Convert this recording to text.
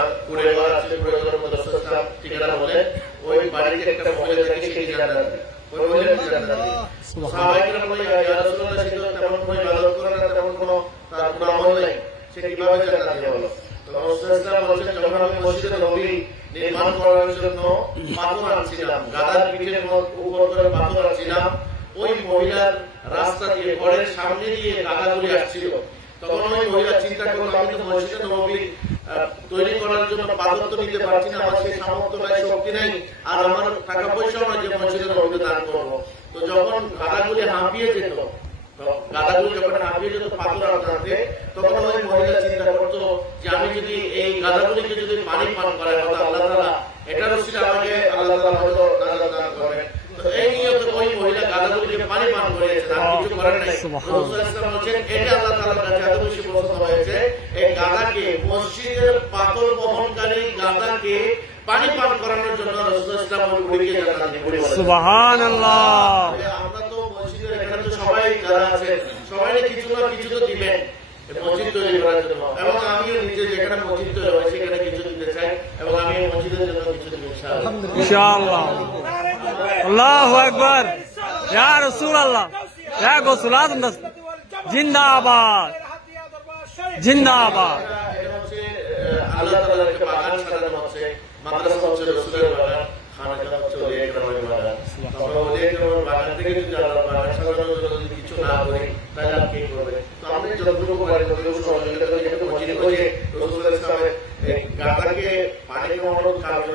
কুড়েঘর আছে, কুড়েঘরের মধ্যে ঠিকানা বলে ওই বাড়িতে একটা মহিলা থাকে, সেই জান্নাত, ওই মহিলা জান্নাত। সাহাবায়ে বলে ইয়া রাসূলুল্লাহ, সে তো তেমন কোনো ইবাদত করে না, তেমন কোনো তার কোনো আমল নাই, সে কিভাবে জান্নাতি হলো? তো রাসূলুল্লাহ বলেন, যখন আমি মসজিদে নববী নির্মাণ করার জন্য পাথর আনছিলাম, গাদার পিঠের উপর করে পাথর আনছিলাম, ওই মহিলার রাস্তা দিয়ে ঘরের সামনে দিয়ে গাদাগুলি আসছিল। তখন ওই মহিলা চিন্তা করলো, আমি তো মসজিদে নববী তৈরি করার জন্য পাথর তো নিতে পারছি না, আমার সেই সামর্থ্য নাই, শক্তি নাই, আর আমার টাকা পয়সাও নাই যে মসজিদে নববী দান করবো। তো যখন গাদাগুলি হাঁপিয়ে যেত, গাদাগুলি যখন হাঁপিয়ে যেত পাথর আনতে, তখন ওই মহিলা চিন্তা করতো যে আমি যদি এই গাদাগুলিকে যদি পানি পান করাই, আল্লাহ তাআলা এটার উসিলা আমাকে আল্লাহ তাআলা হয়তো নাজাত দান করবেন। তো এই নিয়তে ওই মহিলা গাদাগুলিকে পানি পান করিয়েছে, আর কিছু করেন নাই। রাসূলুল্লাহ সাল্লাল্লাহু আলাইহি ওয়াসাল্লাম বলেন, এটা আল্লাহ তাআলার কাছে এত বেশি পছন্দ হয়েছে, এই গাদাকে, মসজিদের পাথর বহনকারী গাদাকে পানি পান করানোর জন্য রাসূলুল্লাহ সাল্লাল্লাহু আলাইহি ওয়াসাল্লাম ওইগুলিকে জান্নাত দিয়ে বলেছেন। সুবহানাল্লাহ। আমরা তো মসজিদের এখানে তো সবাই যারা আছেন, সবাই কিছু না কিছু তো দিবেন মসজিদ তৈরি করার জন্য, এবং আমিও নিজে যেখানে মসজিদ তৈরি হয় সেখানে কিছু দিতে চাই, এবং আমি মসজিদের জন্য কিছু দেব ইনশাআল্লাহ। আল্লাহু আকবার, ইয়া রাসূলুল্লাহ, ইয়া গোসল আযম জিন্দাবাদ, জিন্দাবাদ। আল্লাহ তাআলার একটা বাগান সাজানো হচ্ছে, মাদ্রাসা হচ্ছে রাসূলের বাগান, খানাকা হচ্ছে ওলি একরামের বাগান। আমরা ওলি একরামের বাগান থেকে যদি আল্লাহ বাগান সাজানোর জন্য যদি কিছু না করি, তাহলে আর কে করবে? তো আমরা যতটুকু পারি ততটুকু সহযোগিতা করি, যেহেতু মসজিদে রাসূলুল্লাহ সাল্লাল্লাহু আলাইহি ওয়াসাল্লাম গাদাকে পানি খাওয়ানোর কারণে